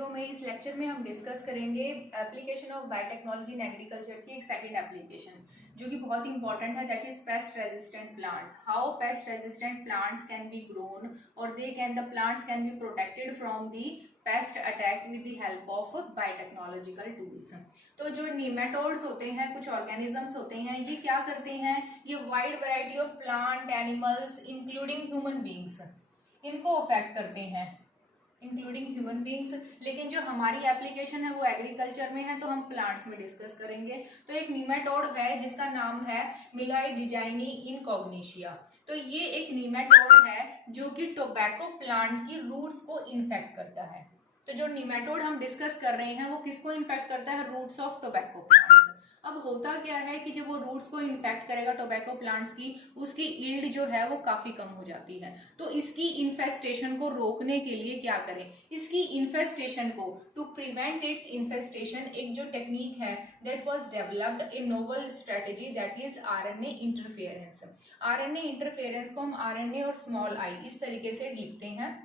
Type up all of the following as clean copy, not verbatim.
Video में, इस lecture में हम डिस्कस करेंगे application of biotechnology in agriculture की एक सेकंड एप्लीकेशन जो कि बहुत इंपॉर्टेंट है, that is pest resistant plants. How pest resistant plants can be grown और the plants can be protected from the pest attack with the help of biotechnological tools. तो जो नीमेटोड्स होते हैं, कुछ ऑर्गेनिजम्स होते हैं, ये क्या करते हैं, ये wide variety of plant, animals including human beings, इनको अफेक्ट करते हैं, इंक्लूडिंग ह्यूमन बींग्स। लेकिन जो हमारी एप्लीकेशन है वो एग्रीकल्चर में है, तो हम प्लांट्स में डिस्कस करेंगे। तो एक नीमेटोड है जिसका नाम है मिलाई डिजाइनी इनकॉग्निशिया। तो ये एक नीमेटोड है जो कि टोबैको प्लांट की रूट्स को इन्फेक्ट करता है। तो जो नीमेटोड हम डिस्कस कर रहे हैं वो किसको इन्फेक्ट करता है, रूट्स ऑफ टोबैको प्लांट्स। अब होता क्या है कि जब वो रूट्स को इन्फेक्ट करेगा टोबैको प्लांट्स की, उसकी ईल्ड जो है वो काफी कम हो जाती है। तो इसकी इन्फेस्टेशन को रोकने के लिए क्या करें, इसकी इन्फेस्टेशन को, टू प्रिवेंट इट्स इन्फेस्टेशन, एक जो टेक्निक है that was developed in novel strategy, that is RNA interference. RNA interference को हम आरएनए और स्मॉल आई इस तरीके से लिखते हैं।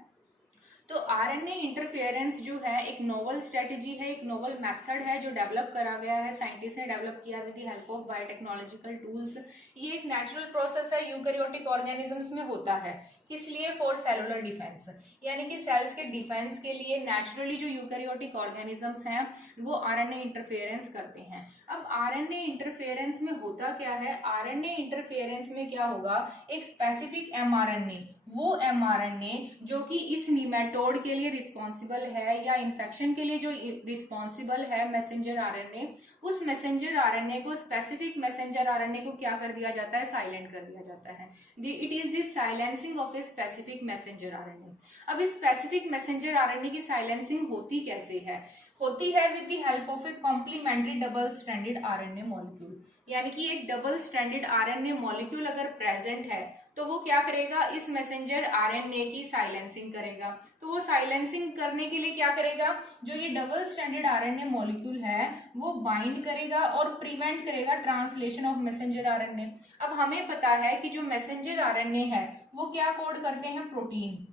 तो आरएनए इंटरफेरेंस जो है एक नोवल स्ट्रेटेजी है, एक नोवल मेथड है जो डेवलप करा गया है, साइंटिस्ट ने डेवलप किया with the help of biotechnological tools. ये एक नेचुरल प्रोसेस है, यूकैरियोटिक ऑर्गेनिजम्स में होता है। किस लिए, फॉर सेलुलर डिफेंस, यानी कि सेल्स के डिफेंस के लिए नेचुरली जो यूकैरियोटिक ऑर्गेनिजम्स हैं वो आरएनए इंटरफेरेंस करते हैं। अब आरएनए इंटरफेरेंस में होता क्या है, आरएनए इंटरफेरेंस में क्या होगा, एक स्पेसिफिक एमआरएनए, वो एमआरएनए जो कि इस नीमेटोड के लिए रिस्पॉन्सिबल है या इन्फेक्शन के लिए जो रिस्पॉन्सिबल है, मैसेंजर आरएनए, उस मैसेंजर आरएनए को, स्पेसिफिक मैसेंजर आरएनए को क्या कर दिया जाता है, साइलेंट कर दिया जाता है। It is the silencing of a specific messenger RNA. अब इस स्पेसिफिक मैसेंजर आरएनए की साइलेंसिंग होती कैसे है, होती है with the help of a complementary double stranded RNA molecule. यानी कि एक डबल स्ट्रैंडेड आरएनए मॉलिक्यूल अगर प्रेजेंट है तो वो क्या करेगा, इस मैसेंजर आरएनए की साइलेंसिंग करेगा। तो वो साइलेंसिंग करने के लिए क्या करेगा, जो ये डबल स्ट्रैंडेड आरएनए मॉलिक्यूल है वो बाइंड करेगा और प्रिवेंट करेगा ट्रांसलेशन ऑफ मैसेंजर आरएनए। अब हमें पता है कि जो मैसेंजर आरएनए है वो क्या कोड करते हैं, प्रोटीन।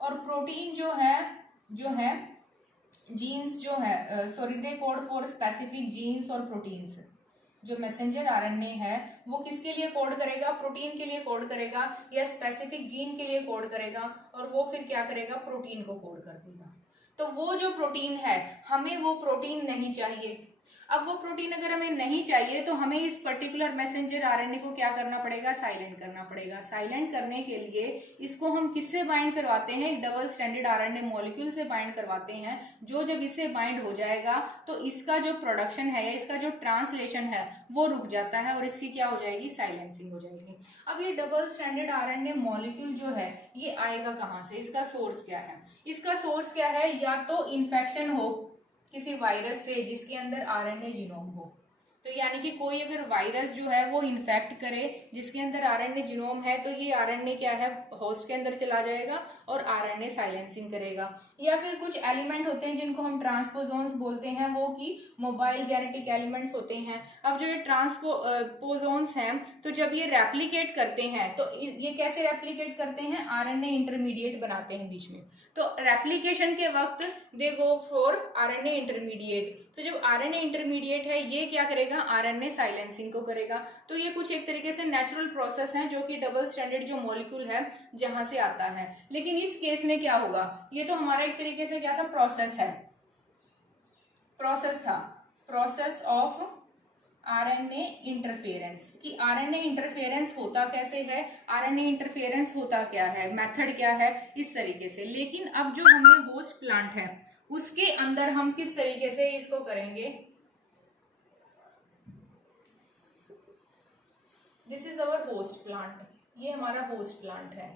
और प्रोटीन जो है जीन्स जो है, sorry, they code for specific jeans और प्रोटीन्स। जो मैसेंजर आरएनए है वो किसके लिए कोड करेगा, प्रोटीन के लिए कोड करेगा या स्पेसिफिक जीन के लिए कोड करेगा, और वो फिर क्या करेगा, प्रोटीन को कोड कर देगा। तो वो जो प्रोटीन है, हमें वो प्रोटीन नहीं चाहिए। अब वो प्रोटीन अगर हमें नहीं चाहिए तो हमें इस पर्टिकुलर मैसेंजर आरएनए को क्या करना पड़ेगा, साइलेंट करना पड़ेगा। साइलेंट करने के लिए इसको हम किससे बाइंड करवाते हैं, एक डबल स्ट्रैंडेड आरएनए मॉलिक्यूल से बाइंड करवाते हैं, जो जब इससे बाइंड हो जाएगा तो इसका जो प्रोडक्शन है या इसका जो ट्रांसलेशन है वो रुक जाता है और इसकी क्या हो जाएगी, साइलेंसिंग हो जाएगी। अब ये डबल स्ट्रैंडेड आरएनए मॉलिक्यूल जो है ये आएगा कहाँ से, इसका सोर्स क्या है, इसका सोर्स क्या है, या तो इन्फेक्शन हो किसी वायरस से जिसके अंदर आरएनए जीनोम हो। तो यानी कि कोई अगर वायरस जो है वो इन्फेक्ट करे जिसके अंदर आरएनए जीनोम है, तो ये आरएनए क्या है, होस्ट के अंदर चला जाएगा और आरएनए साइलेंसिंग करेगा। या फिर कुछ एलिमेंट होते हैं जिनको हम ट्रांसपोजोन्स बोलते हैं, वो कि मोबाइल जेनेटिक एलिमेंट्स होते हैं। अब जो ये ट्रांसपोजोन्स हैं, तो जब ये रेप्लिकेट करते हैं तो ये कैसे रेप्लिकेट करते हैं, आरएनए इंटरमीडिएट बनाते हैं बीच में। तो रेप्लिकेशन के वक्त दे गो फॉर आरएनए इंटरमीडिएट। तो जब आरएनए इंटरमीडिएट है ये क्या करेगा, आरएनए साइलेंसिंग को करेगा। तो ये कुछ एक तरीके से नेचुरल प्रोसेस है जो कि डबल स्ट्रैंडेड जो मॉलिक्यूल है जहां से आता है। लेकिन इस केस में क्या होगा, ये तो हमारा एक तरीके से क्या था, प्रोसेस था, प्रोसेस ऑफ आरएनए इंटरफेरेंस। कि आरएनए इंटरफेरेंस होता कैसे है, आरएनए इंटरफेरेंस होता क्या है, मेथड क्या है, इस तरीके से। लेकिन अब जो हमें होस्ट प्लांट है उसके अंदर हम किस तरीके से इसको करेंगे, this is our host plant, ये हमारा होस्ट प्लांट है।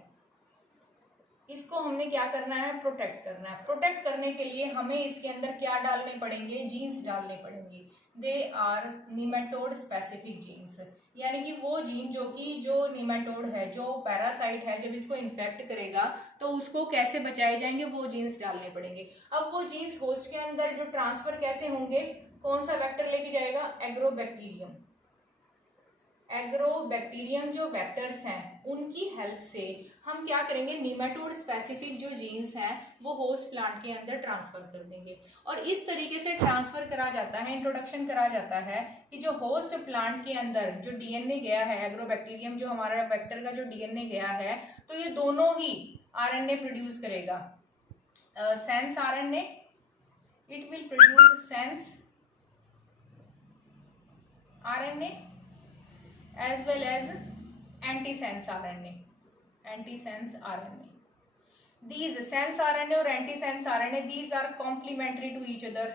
इसको हमने क्या करना है, प्रोटेक्ट करना है। प्रोटेक्ट करने के लिए हमें इसके अंदर क्या डालने पड़ेंगे, जीन्स डालने पड़ेंगे। They are nematode specific jeans, यानी कि वो जीन जो नीमेटोड है, जो पैरासाइट है, जब इसको इन्फेक्ट करेगा तो उसको कैसे बचाए जाएंगे, वो जीन्स डालने पड़ेंगे। अब वो जीन्स होस्ट के अंदर जो ट्रांसफर कैसे होंगे, कौन सा वेक्टर लेके जाएगा, एग्रोबैक्टीरियम। एग्रोबैक्टीरियम जो वेक्टर्स हैं उनकी हेल्प से हम क्या करेंगे, निमेटोड स्पेसिफिक जो जीन्स हैं वो होस्ट प्लांट के अंदर ट्रांसफर कर देंगे। और इस तरीके से ट्रांसफर करा जाता है, इंट्रोडक्शन करा जाता है कि जो होस्ट प्लांट के अंदर जो डीएनए गया है, एग्रोबैक्टीरियम जो हमारा वेक्टर का जो डीएनए गया है, तो ये दोनों ही आरएनए प्रोड्यूस करेगा। Sense RNA, it will produce sense RNA as well as antisense RNA. Antisense RNA. These sense RNA और antisense RNA, these are complementary to each other.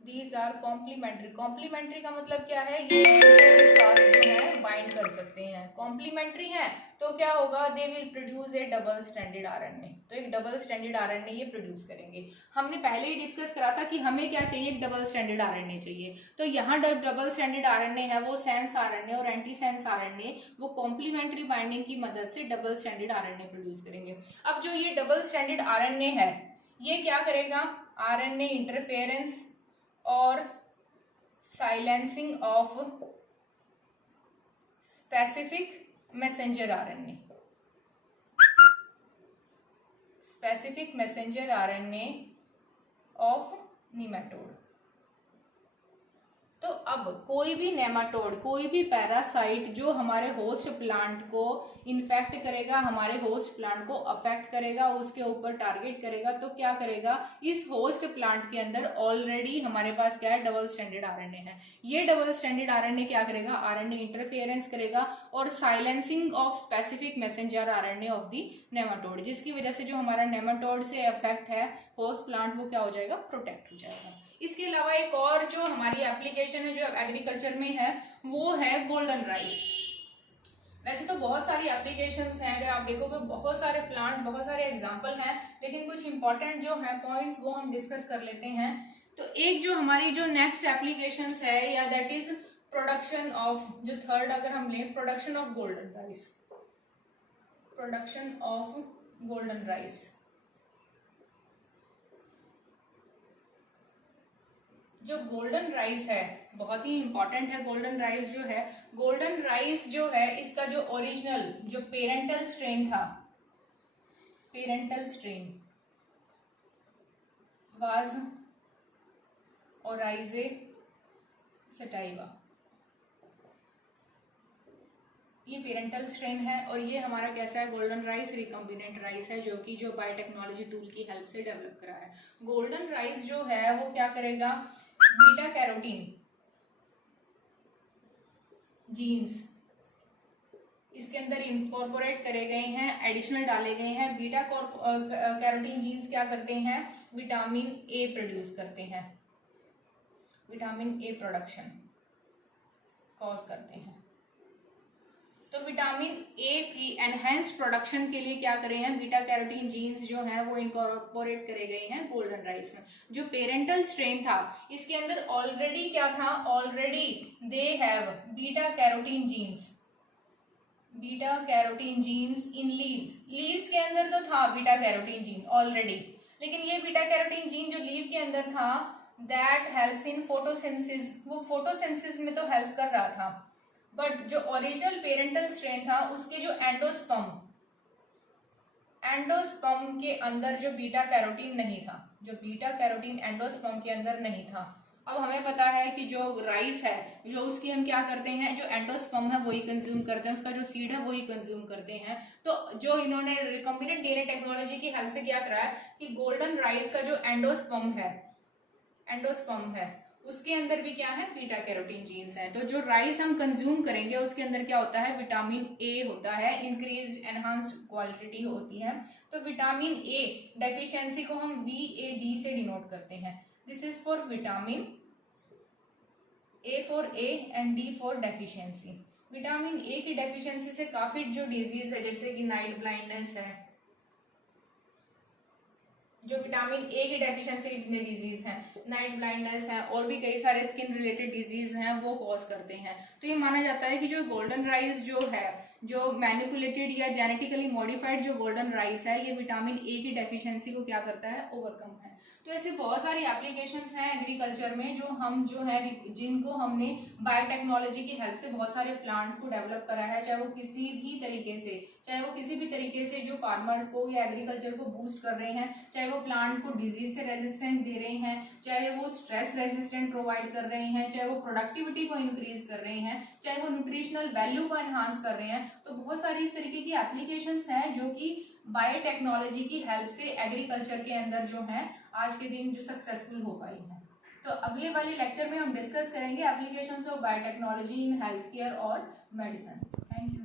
These are complementary. Complementary का मतलब क्या है, ये एक दूसरे के साथ जो है बाइंड कर सकते हैं। Complementary है तो क्या होगा, they will produce a double stranded RNA. तो एक डबल स्टैंडर्ड आरएनए ये प्रोड्यूस करेंगे। हमने पहले ही डिस्कस करा था कि हमें क्या चाहिए, एक डबल स्टैंडर्ड आरएनए चाहिए। तो यहाँ डबल स्टैंडर्ड आरएनए है वो सेंस आरएनए और एंटी सेंस आरएनए वो कॉम्प्लीमेंट्री बाइंडिंग की मदद से डबल स्टैंडर्ड आरएनए प्रोड्यूस करेंगे। अब जो ये डबल स्टैंडर्ड आरएनए है ये क्या करेगा, आरएनए इंटरफेरेंस और silencing of specific messenger RNA, specific messenger RNA of nematode. तो अब कोई भी नेमाटोड, कोई भी पैरासाइट जो हमारे होस्ट प्लांट को इन्फेक्ट करेगा, हमारे होस्ट प्लांट को अफेक्ट करेगा, उसके ऊपर टारगेट करेगा, तो क्या करेगा, इस होस्ट प्लांट के अंदर ऑलरेडी हमारे पास क्या है, डबल स्टैंडर्ड आरएनए है। ये डबल स्टैंडर्ड आरएनए क्या करेगा, आरएनए इंटरफेरेंस करेगा और silencing of specific messenger RNA of the nematode, जिसकी वजह से जो हमारा नेमाटोड से अफेक्ट है होस्ट प्लांट वो क्या हो जाएगा, प्रोटेक्ट हो जाएगा। इसके अलावा एक और जो हमारी एप्लीकेशन है जो एग्रीकल्चर में है वो है गोल्डन राइस। वैसे तो बहुत सारी एप्लीकेशंस हैं, अगर आप देखोगे बहुत सारे प्लांट, बहुत सारे एग्जांपल हैं, लेकिन कुछ इंपॉर्टेंट जो है पॉइंट्स वो हम डिस्कस कर लेते हैं। तो एक जो हमारी जो नेक्स्ट एप्लीकेशंस है या दैट इज प्रोडक्शन ऑफ, जो थर्ड अगर हम लें, production of golden rice, production of golden rice. जो गोल्डन राइस है बहुत ही इंपॉर्टेंट है। गोल्डन राइस जो है, गोल्डन राइस जो है इसका जो ओरिजिनल जो पेरेंटल स्ट्रेन था, पेरेंटल स्ट्रेन वाज ओराइजे सटाइवा, ये पेरेंटल स्ट्रेन है और ये हमारा कैसा है, गोल्डन राइस रिकम्बिनेंट राइस है, जो कि जो बायोटेक्नोलॉजी टूल की हेल्प से डेवलप करा है। गोल्डन राइस जो है वो क्या करेगा, बीटा कैरोटीन जीन्स इसके अंदर इनकॉर्पोरेट करे गए हैं, एडिशनल डाले गए हैं। बीटा कैरोटीन जीन्स क्या करते हैं, विटामिन ए प्रोड्यूस करते हैं, विटामिन ए प्रोडक्शन कॉज करते हैं। तो विटामिन ए की एनहेंस्ड प्रोडक्शन के लिए क्या करे हैं, बीटा कैरोटीन जीन्स जो हैं वो इनकॉर्पोरेट करे गए हैं गोल्डन राइस में। जो पेरेंटल स्ट्रेन था इसके अंदर ऑलरेडी क्या था, already they have beta carotene genes, beta carotene genes in leaves, leaves के अंदर तो था बीटा कैरोटीन जीन ऑलरेडी, लेकिन ये बीटा कैरोटीन जीन जो लीव के अंदर था दैट हेल्प्स इन फोटोसिंथेसिस, वो फोटोसिंथेसिस में तो हेल्प कर रहा था, बट जो ओरिजिनल पेरेंटल स्ट्रेन था उसके जो एंडोस्पर्म, एंडोस्पर्म के अंदर जो बीटा कैरोटीन नहीं था, जो बीटा कैरोटीन एंडोस्पर्म के अंदर नहीं था। अब हमें पता है कि जो राइस है जो उसकी हम क्या करते हैं, जो एंडोस्पर्म है वही कंज्यूम करते हैं, उसका जो सीड है वही कंज्यूम करते हैं। तो जो इन्होंने रिकम्बिनेंट डीएनए टेक्नोलॉजी की हेल्प से क्या करा है कि गोल्डन राइस का जो एंडोस्पर्म है, एंडोस्पर्म है उसके अंदर भी क्या है, बीटा कैरोटीन जीन्स हैं। तो जो राइस हम कंज्यूम करेंगे उसके अंदर क्या होता है, विटामिन ए होता है, इंक्रीज्ड एनहांस्ड क्वालिटी होती है। तो विटामिन ए डेफिशिएंसी को हम VAD से डिनोट करते हैं। This is for vitamin A for A and D for deficiency. Vitamin A की डेफिशिएंसी से काफी जो डिजीज है जैसे कि नाइट ब्लाइंडनेस है, जो विटामिन ए की डेफिशिएंसी जितने डिजीज हैं, नाइट ब्लाइंडनेस है और भी कई सारे स्किन रिलेटेड डिजीज हैं वो कॉज करते हैं। तो ये माना जाता है कि जो गोल्डन राइस जो है जो मैनिपुलेटेड या जेनेटिकली मॉडिफाइड जो गोल्डन राइस है, ये विटामिन ए की डेफिशिएंसी को क्या करता है, ओवरकम है। तो ऐसे बहुत सारी एप्लीकेशंस हैं एग्रीकल्चर में जो है जिनको हमने बायोटेक्नोलॉजी की हेल्प से बहुत सारे प्लांट्स को डेवलप करा है, चाहे वो किसी भी तरीके से जो फार्मर्स को या एग्रीकल्चर को बूस्ट कर रहे हैं, चाहे वो प्लांट को डिजीज से रेजिस्टेंट दे रहे हैं, चाहे वो स्ट्रेस रेजिस्टेंट प्रोवाइड कर रहे हैं, चाहे वो प्रोडक्टिविटी को इंक्रीज कर रहे हैं, चाहे वो न्यूट्रिशनल वैल्यू को एनहांस कर रहे हैं। तो बहुत सारी इस तरीके की एप्लीकेशंस हैं जो कि बायोटेक्नोलॉजी की हेल्प से एग्रीकल्चर के अंदर जो है आज के दिन जो सक्सेसफुल हो पाई है। तो अगले वाले लेक्चर में हम डिस्कस करेंगे applications of biotechnology in health care और मेडिसिन। Thank you.